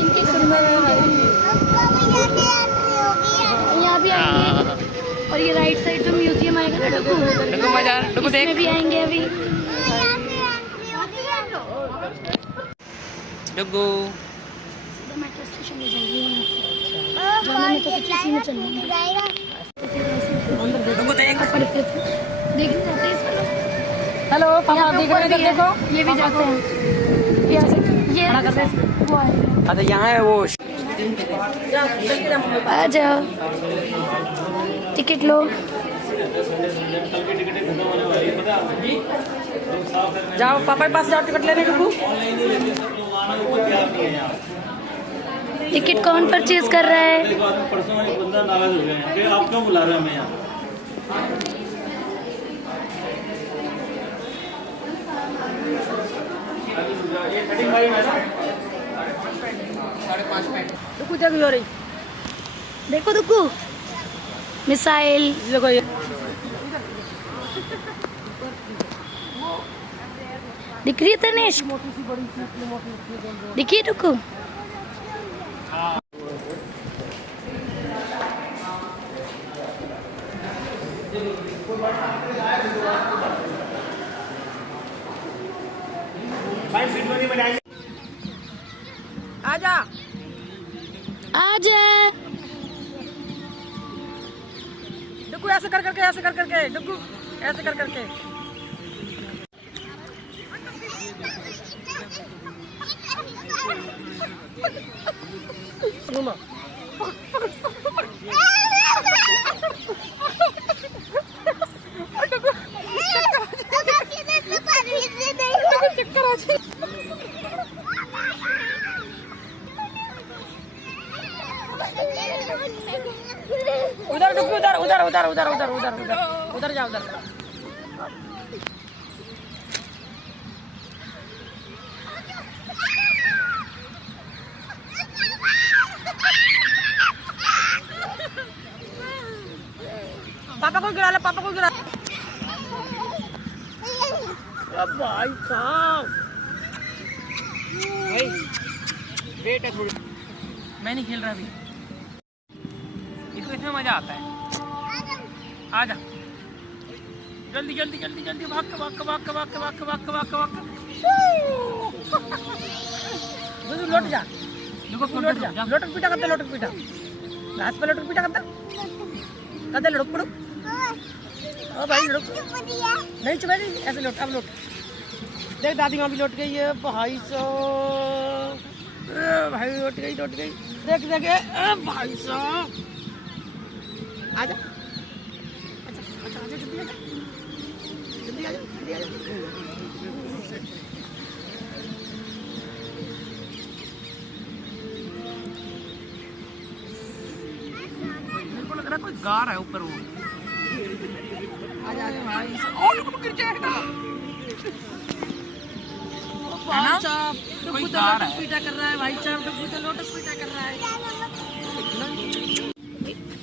इनकी सुंदर यहाँ भी आएंगे। और ये राइट साइड जो म्यूजियम आएगा ना डुगू इसमें भी आएंगे अभी। डुगू मेट्रो स्टेशन ले जाएगी जाने में तो कुछ इसी में चलना देखिए जाते हैं इस वाला। हेलो पापा देख रहे हैं, देखो ये भी जाते हैं। ये वो है। अच्छा यहाँ है वो। आ जाओ टिकट लो। जाओ पापा के पास जाओ टिकट लेने डुगू। टिकट कौन परचेज कर रहा है? परसों एक बंदा नाराज हो गया है कि आप क्यों बुला रहे हैं हमें यहाँ। डुगू देखो यो रही, देखो दुक्कू मिसाइल। देखो ये दिख रही है तनिष्क? दिखी दुक्कू? आजा आजा डुगू, ऐसे कर करके, ऐसे कर करके डुगू, ऐसे कर करके। सुनो उधर डुगू, उधर उधर उधर उधर उधर उधर उधर उधर जाओ उधर। पापा को गिरा ले, पापा को गिरा। भाई साहब वेट है थोड़ी, मैं नहीं खेल रहा अभी। इसको इसमें मजा आता है। आजा जल्दी जल्दी जल्दी जल्दी भाग के भाग के भाग के भाग के भाग के भाग के भाग के भाग के। लौट जा देखो लौट जा, लोटक पीटा करते, लोटक पीटा घास पे लोटक पीटा करता कदे लुढ़क पड़ो। ओ भाई लुढ़क नहीं चुप नहीं, ऐसे लौट। अब लौट देख, दादी माँ भी लौट गई है भाई साहब। भाई लौट गई लौट गई, देख देख भाई साहब। आजा अच्छा अच्छा आजा, जल्दी आजा जल्दी आजा जल्दी आजा। मेरे को लग रहा है कोई गा रहा है ऊपर वो। आजा आजा भाई गिर जाएगा। है ना? भाई साहब कोई डुगू तो गा रहा लोटक है। पीटा कर रहा है भाई साहब, डुगू तो लोटक पीटा कर रहा है।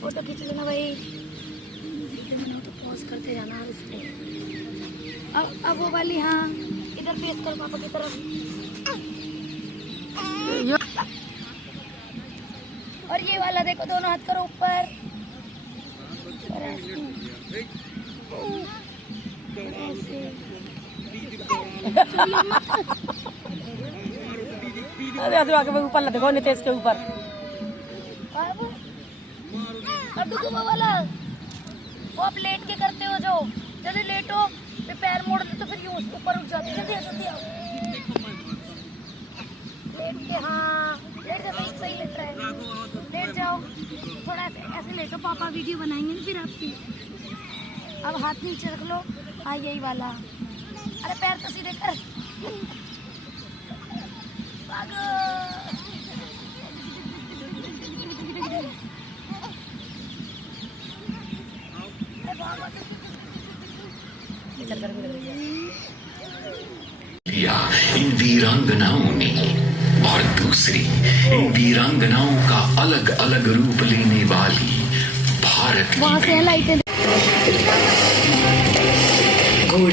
फोटो खींच लेना भाई। वीडियो बनाओ तो पॉज करते जाना और उसको। अब वो वाली, हाँ इधर फेस कर पापा की तरफ। और ये वाला देखो, दोनों हाथ करो ऊपर। और ऐसे। अरे ऐसे आके ऊपर लग देखो, नितेश के ऊपर। अब देखो वो वाला, वो आप लेट के करते हो जो, जल्दी लेटो फिर पैर मोड़ दो तो फिर यूं ऊपर उठ जाते। जल्दी जल्दी आओ लेट के। हाँ लेट जाओ, सही लेट रहा है। लेट जाओ थोड़ा ऐसे लेटो, पापा वीडियो बनाएंगे ना फिर आपकी। अब हाथ नीचे रख लो। हाँ यही वाला। अरे पैर तो सीधे कर। भागो। इन वीरांगनाओं ने और दूसरी इन वीरांगनाओं का अलग अलग रूप लेने वाली भारत वहाँ से लाइटें गुड़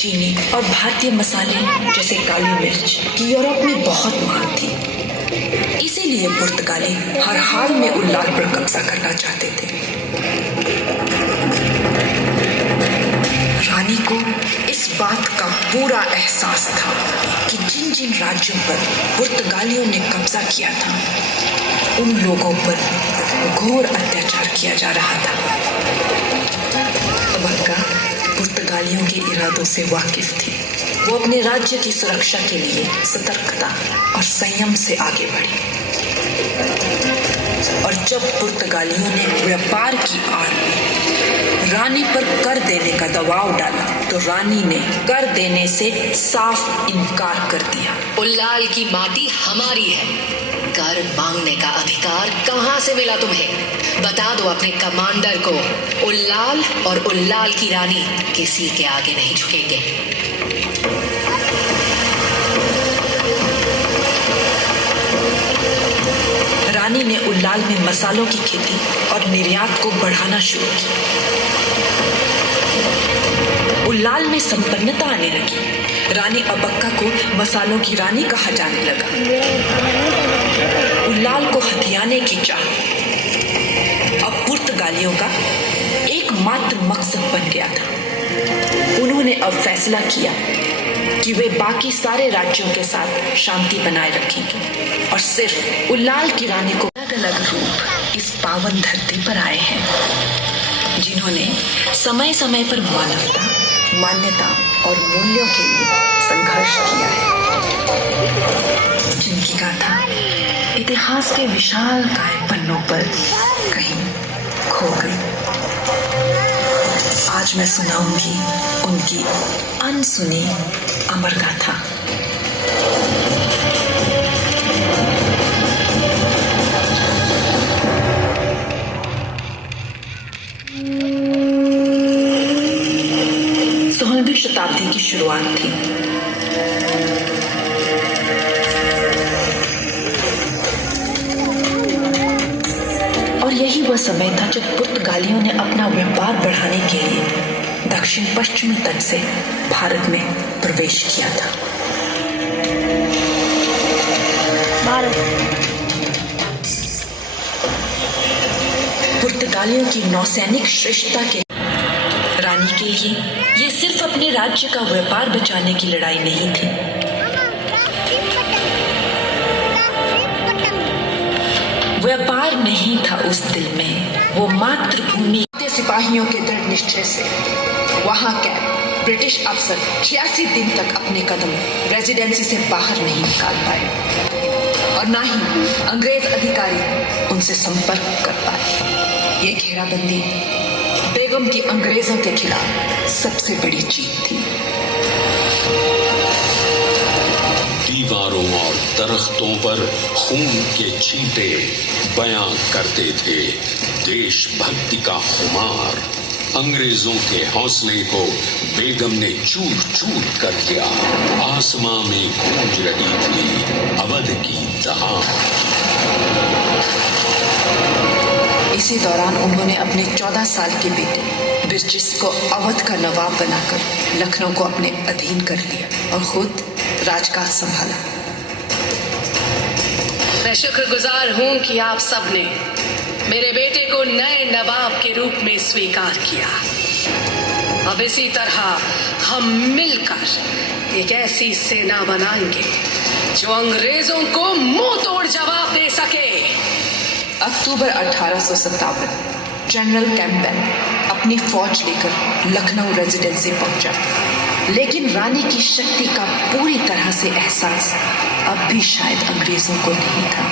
दालचीनी और भारतीय मसाले जैसे काली मिर्च की यूरोप में बहुत मांग थी। इसीलिए पुर्तगाली हर हाल में उल्लाल पर कब्जा करना चाहते थे। रानी को इस बात का पूरा एहसास था कि जिन जिन राज्यों पर पुर्तगालियों ने कब्जा किया था उन लोगों पर घोर अत्याचार किया जा रहा था। अबक्का पुर्तगालियों के इरादों से वाकिफ थी। वो अपने राज्य की सुरक्षा के लिए सतर्कता और संयम से आगे बढ़ी। और जब पुर्तगालियों ने व्यापार की आड़ में रानी पर कर देने का दबाव डाला तो रानी ने कर देने से साफ इनकार कर दिया। उल्लाल की माटी हमारी है, कर मांगने का अधिकार कहाँ से मिला तुम्हें? बता दो अपने कमांडर को। उल्लाल और उल्लाल की रानी किसी के आगे नहीं झुकेंगे। रानी ने उल्लाल में मसालों की खेती और निर्यात को बढ़ाना शुरू किया। उल्लाल में संपन्नता आने लगी। रानी अबक्का को मसालों की रानी कहा जाने लगा। उल्लाल को हथियाने की चाह अब पुर्तगालियों का एकमात्र मकसद बन गया था। उन्होंने अब फैसला किया कि वे बाकी सारे राज्यों के साथ शांति बनाए रखेंगे और सिर्फ उल्लाल की रानी को अलग अलग रूप इस पावन धरती पर आए हैं, जिन्होंने समय समय पर मानवता, मान्यता और मूल्यों के लिए संघर्ष किया है, जिनकी गाथा इतिहास के विशाल काय पन्नों पर कहीं खो गई। आज मैं सुनाऊंगी उनकी अनसुनी अमर गाथा। सोलहवीं शताब्दी की शुरुआत थी। और यही वह समय था जब पुर्तगालियों ने अपना व्यापार बढ़ाने के लिए दक्षिण पश्चिमी तट से भारत में प्रवेश किया था। पुर्तगालियों की नौसैनिक श्रेष्ठता के रानी के लिए ये सिर्फ अपने राज्य का व्यापार बचाने की लड़ाई नहीं थी। व्यापार नहीं था उस दिल में, वो मातृभूमि के सिपाहियों के दृढ़ निश्चय से वहां कैद ब्रिटिश अफसर 86 दिन तक अपने कदम रेजिडेंसी से बाहर नहीं निकाल पाए और ना ही अंग्रेज अधिकारी उनसे संपर्क कर पाए। ये घेराबंदी बेगम की अंग्रेजों के खिलाफ सबसे बड़ी जीत थी। दीवारों और दरख्तों पर खून के छींटे बयां करते थे देशभक्ति का खुमार। अंग्रेजों के हौसले को बेगम ने चूर चूर कर दिया। आसमां में गूंज रही थी अवध की दहाड़। इसी दौरान उन्होंने अपने 14 साल के बेटे बिरजिस को अवध का नवाब बनाकर लखनऊ को अपने अधीन कर लिया और खुद राजकाज संभाला। मैं शुक्रगुजार हूँ कि आप सबने मेरे बेटे को नए नवाब के रूप में स्वीकार किया। अब इसी तरह हम मिलकर एक ऐसी सेना बनाएंगे जो अंग्रेजों को मुंह तोड़ जवाब दे सके। अक्टूबर 1857 जनरल कैंपबेल अपनी फौज लेकर लखनऊ रेजिडेंसी पहुंचा, लेकिन रानी की शक्ति का पूरी तरह से एहसास अब भी शायद अंग्रेजों को नहीं था।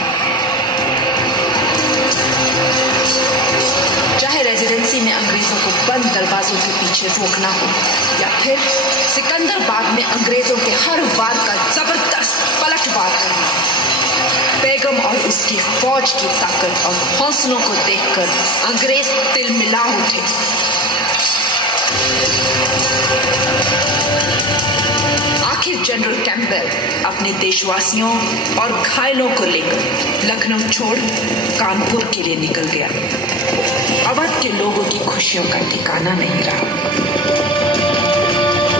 चाहे रेजिडेंसी में अंग्रेजों को बंद दरवाजों के पीछे रोकना हो या फिर सिकंदर बाग में अंग्रेजों के हर वार का जबरदस्त पलटवार करना, बेगम और उसकी फौज की ताकत और हौसलों को देखकर अंग्रेज तिलमिला उठे। आखिर जनरल कैंपबेल अपने देशवासियों और घायलों को लेकर लखनऊ छोड़ कानपुर के लिए निकल गया। अवध के लोगों की खुशियों का ठिकाना नहीं रहा,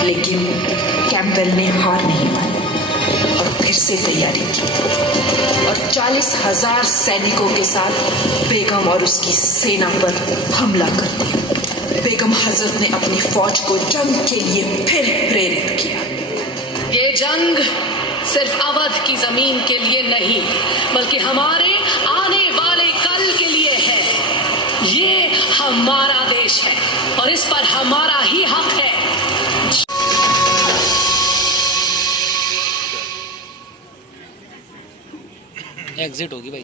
लेकिन कैंपबेल ने हार नहीं मानी और फिर से तैयारी की और 40,000 सैनिकों के साथ बेगम और उसकी सेना पर हमला कर दिया। बेगम हजरत ने अपनी फौज को जंग के लिए फिर प्रेरित किया। ये जंग सिर्फ अवध की जमीन के लिए नहीं, बल्कि हमारे आने वाले कल के लिए है। ये हमारा देश है और इस पर हमारा ही हक है। एग्जिट होगी भाई।